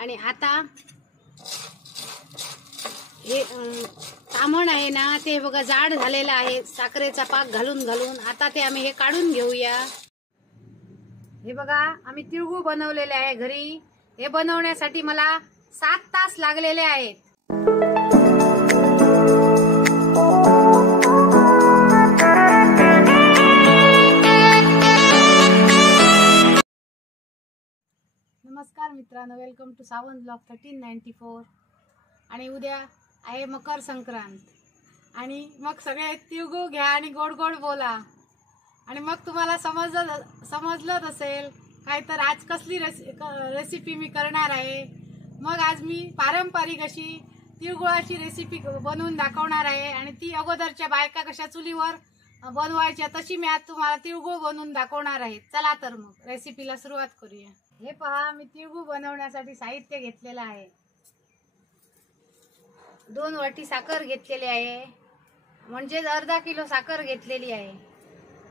आणि आता हे तामण आहे ना ते बघा जाड झालेलं आहे साखरेचा पाक घालून घालून. आता ते आम्ही हे काढून घेऊया. हे बघा आम्ही तिळगुळ बनवलेले आहे घरी. हे बनवण्यासाठी मला 7 तास लागलेले आहेत. नमस्कार मित्रांनो, वेलकम टू सावंत ब्लॉग 1394. आणि उद्या आहे मकर संक्रांत. आणि मग सगळे तिळगुळ घ्या आणि गोड गोड बोला. आणि मग तुम्हाला समजलं असेल काय तर आज कसली रेसिपी मी करणार आहे. मग आज मी पारंपरिक अशी तिळगुळाची रेसिपी बनवून दाखवणार आहे. आणि ती अगोदरच्या बायका कशा चुलीवर बनवायच्या तशी मी आज तुम्हाला तिळगुळ बनवून दाखवणार आहे. चला तर मग रेसिपीला सुरुवात करूया. हे पहा, मी तिळगुळ बनवण्यासाठी साहित्य घेतलेलं आहे. 2 वाटी साखर घेतलेली आहे, म्हणजे अर्धा किलो साखर घेतलेली आहे.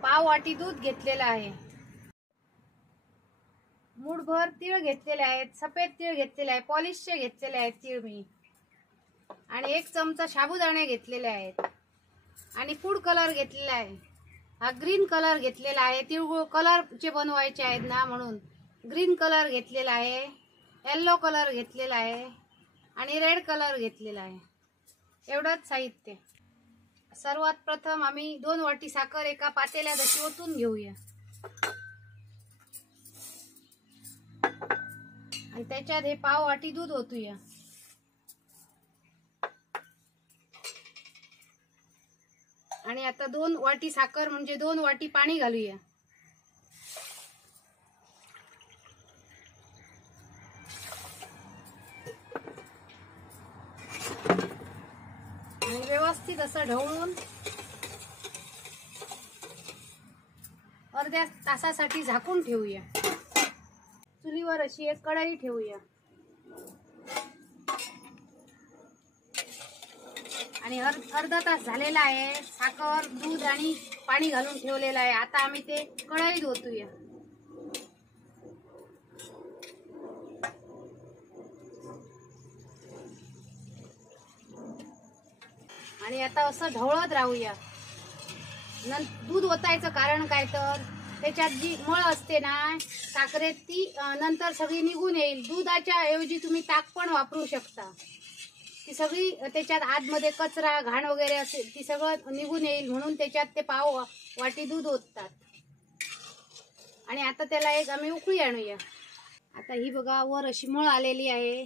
पाव वाटी दूध घेतलेलं आहे. मूठभर तीळ घेतलेले आहेत. सफेद तीळ घेतलेले आहे, पॉलिशचे घेतलेले आहेत तीळ मी. आणि 1 चमचा साबुदाणे घेतलेले आहेत. आणि फूड कलर घेतलेला आहे. हा ग्रीन कलर घेतलेला आहे. तिळगुळ कलरचे बनवायचे आहेत ना, म्हणून ग्रीन कलर घेतलेला आहे. येलो कलर घेतलेला आहे आणि रेड कलर घेतलेला आहे. एवढंच साहित्य. सर्वात प्रथम आम्ही 2 वाटी साखर एका पातेल्यात अशी ओतून घेऊया. आणि त्याच्यात हे पाव वाटी दूध ओतूया. आणि आता 2 वाटी साखर म्हणजे 2 वाटी पाणी घालूया. आणि व्यवस्थित असं ढवळून अर्ध्या तासासाठी झाकून ठेवूया. चुलीवर अशी एक कढई ठेवूया. आणि अर्धा तास झालेला आहे. साखर, दूध आणि पाणी घालून ठेवलेलं आहे. आता आम्ही ते कढईत ओतूया. आणि आता असं ढवळत राहूया. दूध ओतायचं कारण काय तर त्याच्यात जी मळ असते ना साखरेत ती नंतर सगळी निघून येईल. दुधाच्या ऐवजी तुम्ही ताक पण वापरू शकता. ती सगळी त्याच्यात आतमध्ये कचरा घाण वगैरे असेल ती सगळं निघून येईल म्हणून त्याच्यात ते पाव वाटी दूध ओततात. आणि आता त्याला एक आम्ही उकळी आणूया. आता ही बघा वर अशी मळ आलेली आहे.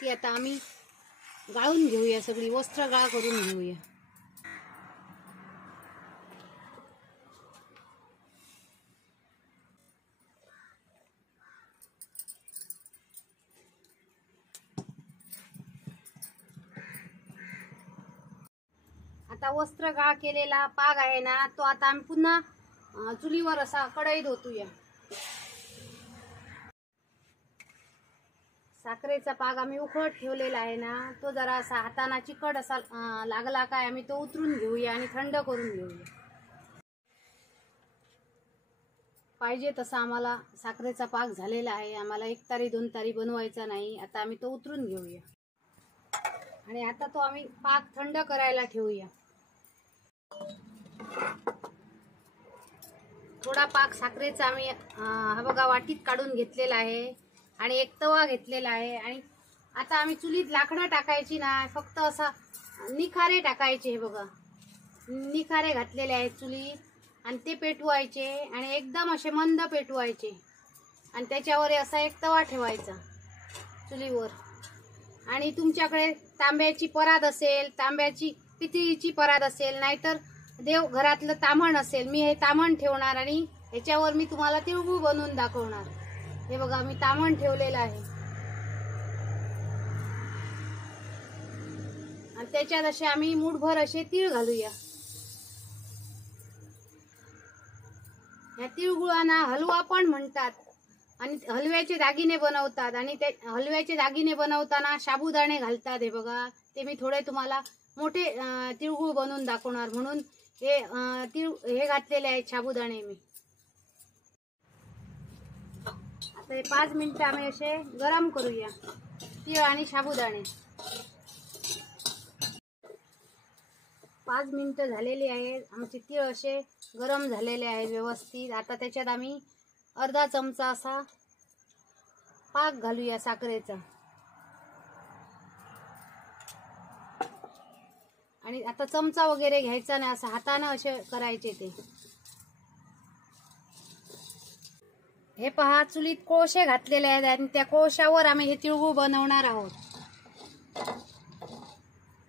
ती आता आम्ही गाळून घेऊया. सगळी वस्त्र गाळ करून घेऊया. आता वस्त्र गाळ केलेला पाग आहे ना तो आता आम्ही पुन्हा चुलीवर असा कढईत ओतूया. साखरेचा पाग आम्ही उकळत ठेवलेला आहे ना तो जरा असा हाताना चिकट असा लागला काय आम्ही तो उतरून घेऊया आणि थंड करून घेऊया. पाहिजे तसा आम्हाला साखरेचा पाक झालेला आहे. आम्हाला 1 तारी 2 तारी बनवायचा नाही. आता आम्ही तो उतरून घेऊया. आणि आता तो आम्ही पाक थंड करायला ठेवूया. थोडा पाक साखरेचा आम्ही हा बघा वाटीत काढून घेतलेला आहे. आणि एक तवा घेतलेला आहे. आणि आता आम्ही चुलीत लाकडं टाकायची ना, फक्त असा निखारे टाकायचे. हे बघा निखारे घातलेले आहेत चुलीत. आणि ते पेटवायचे आणि एकदम असे मंद पेटवायचे. आणि त्याच्यावर असा एक तवा ठेवायचा चुलीवर. आणि तुमच्याकडे तांब्याची परात असेल, तांब्याची पितळीची परात असेल, नाहीतर देव घरातलं ताम्हण असेल. मी हे ताम्हण ठेवणार आणि ह्याच्यावर मी तुम्हाला तिळगुळ बनवून दाखवणार. हे बघा मी ताम्हण ठेवलेलं आहे. आणि त्याच्यात असे आम्ही मूठभर असे तीळ घालूया. या तिळगुळांना हलवा पण म्हणतात. आणि हलव्याचे दागिने बनवतात. आणि ते हलव्याचे दागिने बनवताना साबुदाणे घालतात. हे बघा ते मी थोडे तुम्हाला मोठे तिळगुळ बनवून दाखवणार म्हणून हे घातलेले आहेत साबुदाणे मी. तर हे 5 मिनिटं आम्ही असे गरम करूया तीळ आणि साबुदाणे. 5 मिनिटं झालेली आहेत. आमचे तीळ असे गरम झालेले आहेत व्यवस्थित. आता त्याच्यात आम्ही अर्धा चमचा असा पाक घालूया साखरेचा. आणि आता चमचा वगैरे घ्यायचा नाही, असं हाताने असे करायचे ते. हे पहा, चुलीत कोळसे घातलेले आहेत आणि त्या कोळशावर आम्ही हे तिळगुळ बनवणार आहोत.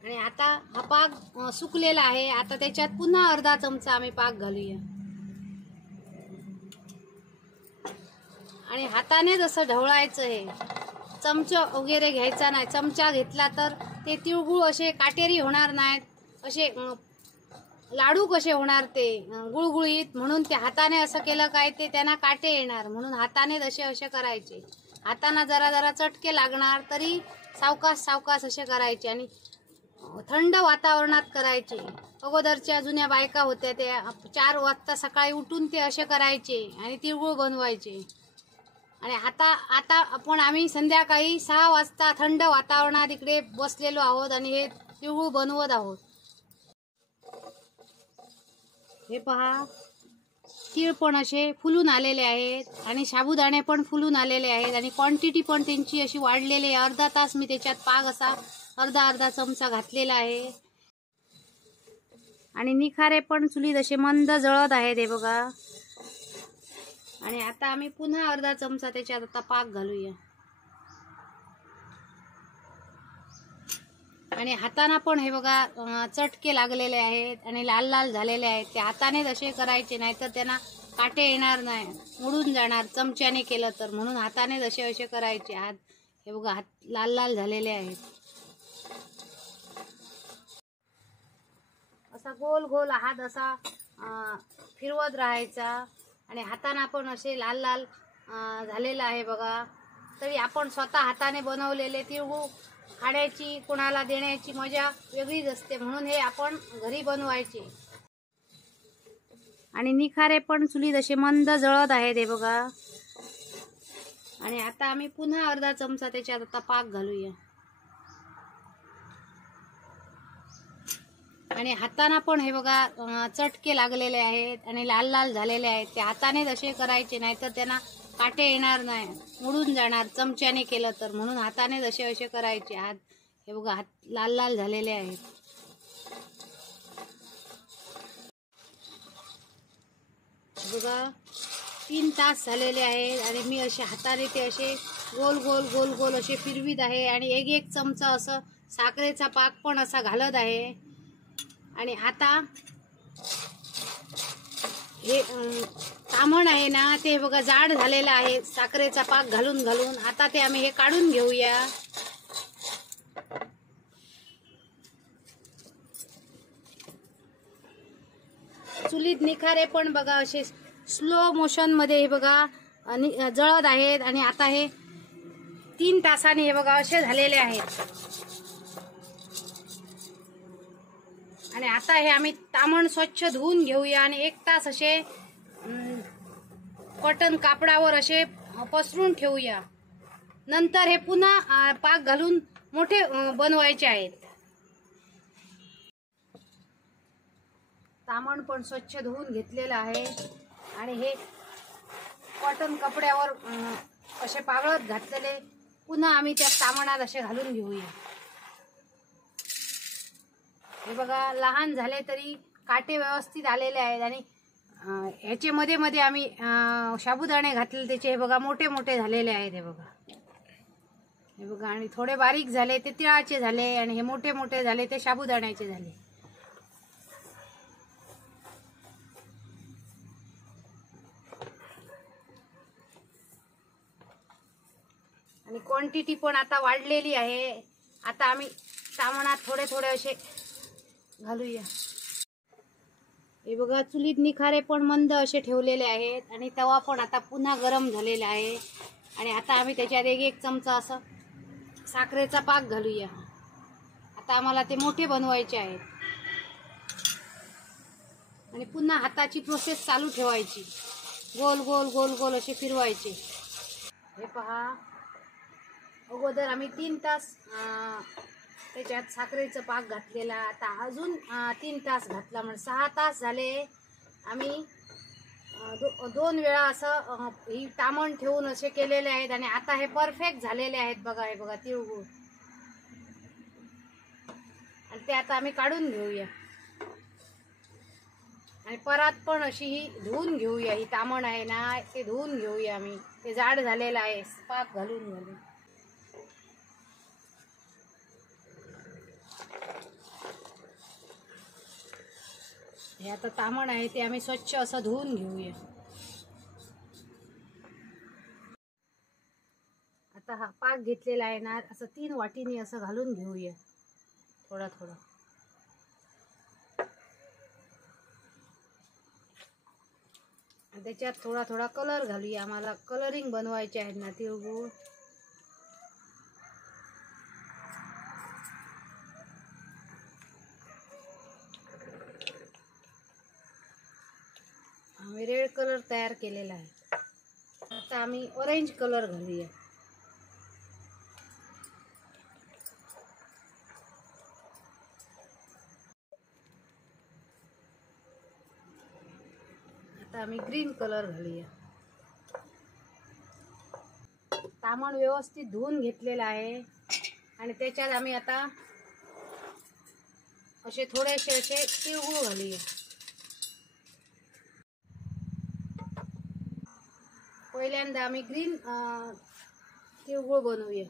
आणि आता हा पाक सुकलेला आहे. आता त्याच्यात पुन्हा अर्धा चमचा आम्ही पाक घालूया. आणि हाताने जसं ढवळायचं, हे चमचा वगैरे घ्यायचा नाही. चमचा घेतला तर ते तिळगुळ असे काटेरी होणार नाहीत, असे लाडू कसे होणार ते गुळगुळीत. म्हणून ते हाताने असं केलं काय ते त्यांना काटे येणार, म्हणून हाताने असे असे करायचे. हाताना जरा जरा चटके लागणार तरी सावकाश सावकाश असे करायचे. आणि थंड वातावरणात करायचे. अगोदरच्या जुन्या बायका होत्या त्या 4 वाजता सकाळी उठून ते असे करायचे आणि तिळगुळ बनवायचे. आणि आता आम्ही संध्याकाळी 6 वाजता थंड वातावरणात इकडे बसलेलो आहोत आणि हे तिळगुळ बनवत आहोत. हे पहा, तीळ पण असे फुलून आलेले आहेत आणि साबुदाणे पण फुलून आलेले आहेत. आणि क्वांटिटी पण त्यांची अशी वाढलेली आहे. अर्धा तास मी त्याच्यात पाक असा अर्धा चमचा घातलेला आहे. आणि निखारे पण चुलीत असे मंद जळत आहेत, हे बघा. आणि आता आम्ही पुन्हा अर्धा चमचा त्याच्यात आता पाक घालूया. आणि हाताना पण हे बघा चटके लागलेले आहेत आणि लाल लाल झालेले आहेत. ते हाताने असे करायचे, नाहीतर त्यांना काटे येणार नाही, मोडून जाणार चमच्याने केलं तर. म्हणून हाताने असे असे करायचे. हात हे बघा, हात लाल लाल झालेले आहेत. असा गोल गोल हात असा फिरवत राहायचा. आणि हाताना पण असे लाल लाल झालेलं आहे बघा. तरी आपण स्वतः हाताने बनवलेले तिळगुळ खाण्याची, कोणाला देण्याची मजा वेगळीच असते. म्हणून हे आपण घरी बनवायचे. आणि निखारे पण चुलीत असे मंद जळत आहेत, हे बघा. आणि आता आम्ही पुन्हा अर्धा चमचा त्याच्यात आता पाक घालूया. आणि हाताना पण हे बघा चटके लागलेले आहेत आणि लाल लाल झालेले आहेत. ते हाताने असे करायचे, नाहीतर त्यांना काटे येणार नाही, मोडून जाणार चमच्याने केलं तर. म्हणून हाताने असे असे करायचे. हात हे बघा, हात लाल लाल झालेले आहेत. बघा 3 तास झालेले आहेत आणि मी असे हाताने ते असे गोल गोल गोल गोल असे फिरवीत आहे. आणि एक चमचा असं साखरेचा पाक पण असा घालत आहे. आणि आता हे तामण आहे ना, ते बघा जाड झालेलं आहे साखरेचा पाक घालून घालून. आता ते आम्ही हे काढून घेऊया. चुलीत निखारे पण बघा असे स्लो मोशन मध्ये हे बघा जळत आहेत. आणि आता हे 3 तासाने हे बघा असे झालेले आहेत. आणि आता हे आम्ही तामण स्वच्छ धुवून घेऊया आणि 1 तास असे कॉटन कापडावर असे पसरून ठेवूया. नंतर हे पुन्हा पाक घालून मोठे बनवायचे आहेत. तामण पण स्वच्छ धुवून घेतलेलं आहे आणि हे कॉटन कपड्यावर असे पागळत घातलेले पुन्हा आम्ही त्या तामणात असे घालून घेऊया. हे बघा, लहान झाले तरी काटे व्यवस्थित आलेले आहेत. आणि ह्याचे मध्ये मध्ये आम्ही साबुदाणे घातले, त्याचे हे बघा मोठे मोठे झालेले आहेत. हे बघा, हे बघा. आणि थोडे बारीक झाले ते तिळाचे झाले आणि हे मोठे मोठे झाले ते साबुदाण्याचे झाले. आणि क्वांटिटी पण आता वाढलेली आहे. आता आम्ही तामणात थोडे थोडे असे घालूया. हे बघा, चुलीत निखारे पण मंद असे ठेवलेले आहेत आणि तवा पण आता पुन्हा गरम झालेला आहे. आणि आता आम्ही त्याच्यात 1 चमचा असं साखरेचा पाक घालूया. आता आम्हाला ते मोठे बनवायचे आहेत. आणि पुन्हा हाताची प्रोसेस चालू ठेवायची. गोल गोल गोल गोल असे फिरवायचे. हे पहा, अगोदर आम्ही 3 तास त्याच्यात साखरेचं पाक घातलेला. आता अजून 3 तास घातला, म्हणजे 6 तास झाले. आम्ही 2 वेळा असं ही तामण ठेवून असे केलेले आहेत. आणि आता हे परफेक्ट झालेले आहेत बघा. हे बघा तिळगुळ. आणि ते आता आम्ही काढून घेऊया. आणि परात पण अशी ही धुवून घेऊया. ही तामण आहे ना, ते धुवून घेऊया आम्ही. ते जाड झालेलं आहे पाक घालून घालून. हे आता तामण आहे ते आम्ही स्वच्छ असं धुवून घेऊया. आता हा पाक घेतलेला आहे ना, असं 3 वाटीने असं घालून घेऊया, थोडा थोडा. त्याच्यात थोडा थोडा कलर घालूया. आम्हाला कलरिंग बनवायचे आहेत ना तिळगुळ. आम्ही रेड कलर तयार केलेला आहे. आता आम्ही ऑरेंज कलर घालूया. आता आम्ही ग्रीन कलर घालूया. तामण व्यवस्थित धुवून घेतलेला आहे. आणि त्याच्यात आम्ही आता असे थोडेसे असे तिळगुळ घालूया. पहिल्यांदा आम्ही ग्रीन तिळगुळ बनवूया.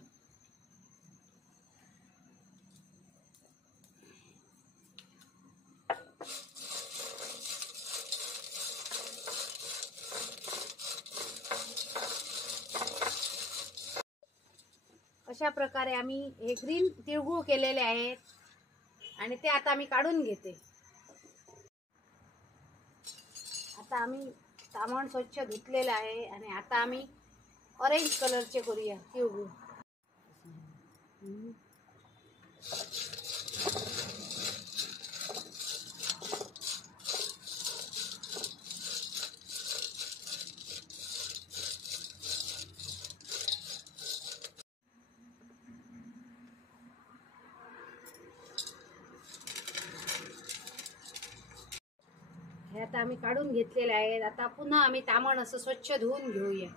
अशा प्रकारे आम्ही हे ग्रीन तिळगुळ केलेले आहेत. आणि ते आता आम्ही काढून घेते. आता आम्ही तामण स्वच्छ धुतलेलं आहे. आणि आता आम्ही ऑरेंज कलरचे करूया तिळगुळ. हे आता आम्ही काढून घेतलेले आहेत. आता पुन्हा आम्ही तामण असं स्वच्छ धुवून घेऊया.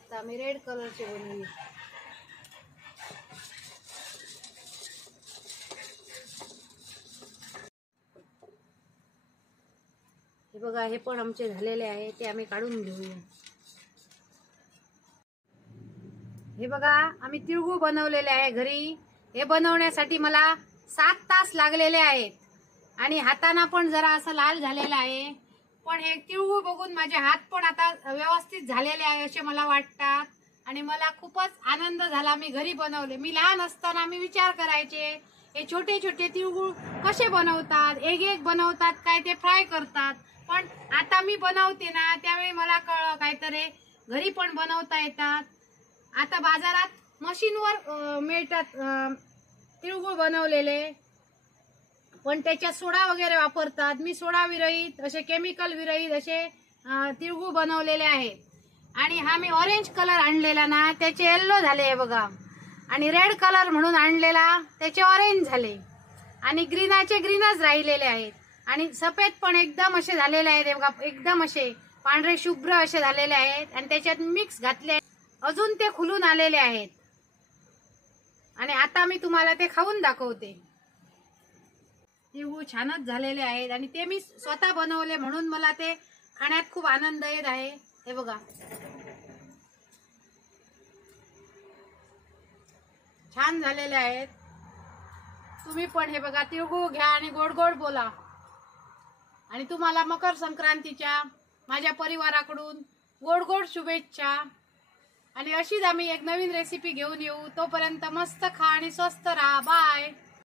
आता आम्ही रेड कलरचे बनवूया. हे बघा, हे पण आमचे झालेले आहे. ते आम्ही काढून घेऊया. हे बघा, आम्ही तिळगुळ बनवलेले आहे घरी. हे बनवण्यासाठी मला 7 तास लागलेले आहेत. आणि हाताना पण जरा असं लाल झालेलं आहे. पण हे तिळगुळ बघून माझे हात पण आता व्यवस्थित झालेले आहे असे मला वाटतात. आणि मला खूपच आनंद झाला. मी घरी बनवले. मी लहान असताना मी विचार करायचे, हे छोटे छोटे तिळगुळ कसे बनवतात, एक एक बनवतात काय, ते फ्राय करतात. पण आता मी बनवते ना, त्यावेळी मला कळलं काहीतरी घरी पण बनवता येतात. आता बाजारात मशीनवर मिळतात तिळगुळ बनवलेले, पण त्याच्यात सोडा वगैरे वापरतात. मी सोडा विरहित असे केमिकल विरहित असे तिळगुळ बनवलेले आहेत. आणि हा मी ऑरेंज कलर आणलेला ना, त्याचे येल्लो झाले हे बघा. आणि रेड कलर म्हणून आणलेला, त्याचे ऑरेंज झाले. आणि ग्रीनाचे ग्रीनच राहिलेले आहेत. आणि सफेद पण एकदम असे झालेले आहेत हे बघा. एकदम असे पांढरे शुभ्र असे झालेले आहेत. आणि त्याच्यात मिक्स घातले, अजून ते खुलून आलेले आहेत. आणि आता मी तुम्हाला ते खाऊन दाखवते. तिळगुळ छानच झालेले आहेत. आणि ते मी स्वतः बनवले म्हणून मला ते खाण्यात खूप आनंद येत आहे. हे बघा, छान झालेले आहेत. तुम्ही पण हे बघा तिळगुळ घ्या आणि गोड गोड बोला. आणि तुम्हाला मकर संक्रांतीच्या माझ्या परिवाराकडून गोड गोड शुभेच्छा. आणि अशीच आम्ही एक नवीन रेसिपी घेऊन येऊ. तोपर्यंत मस्त खा आणि स्वस्त राहा. बाय.